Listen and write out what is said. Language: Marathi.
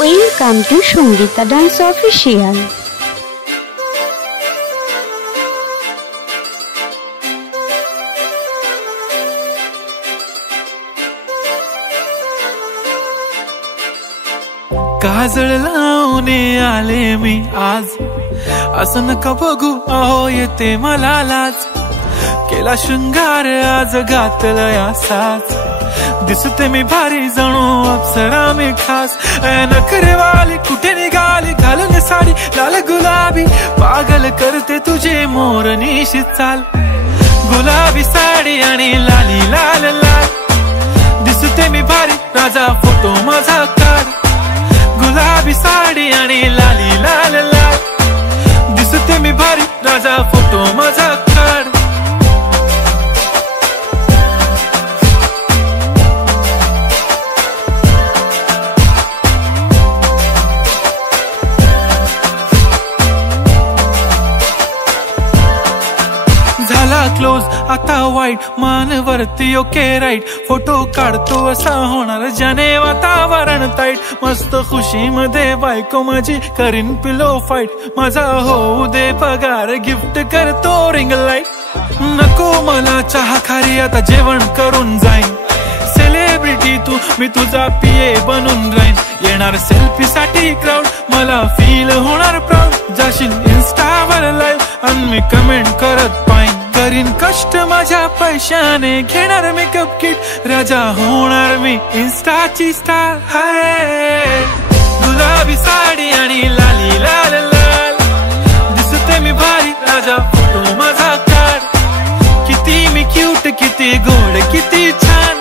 Welcome to Sangeeta Dance Official. काजळ लावणे आले मी आज, असं नका बघू अहो येते मला लाज. केला शृंगार आज घातला साज, दिसते मी भारी जणू अप्सरा मी खास. नखरेवाली कुठे निघाली घालून साडी लाल गुलाबी, पागल करते तुझे मोरनीशी चाल. गुलाबी साडी आणि लाली लाल लाल, दिसते मी भारी राजा फोटो माझा काढ. गुलाबी साडी आणि लाली लाल लाल, दिसते मी भारी राजा फोटो माझा काढ. झाला क्लोज आता वाईट, मान वरती ओके राईट. फोटो काढतो असा होणार ज्याने वातावरण ताईट. मस्त खुशी मध्ये बायको माझी करीन पिलो फाईट. माझा होऊ दे पगार गिफ्ट करतो रिंग लाईट. नको मला चहा खारी आता जेवण करून जाईन. सेलिब्रिटी तू मी तुझा पिये बनून राहीन. येणार सेल्फी साठी क्राऊड मला फील होणार प्राऊड. जाशील इन्स्टावर लाईव्ह आणि मी कमेंट करत पाईन. करीन कष्ट माझ्या पैशाने घेणार मेकअप किट. राजा होणार मी इन्स्टाची स्टार. हाय गुलाबी साडी आणि लाली लाल लाल, दिसते मी भारी राजा फोटो माझा काढ. किती मी क्यूट किती गोड किती छान,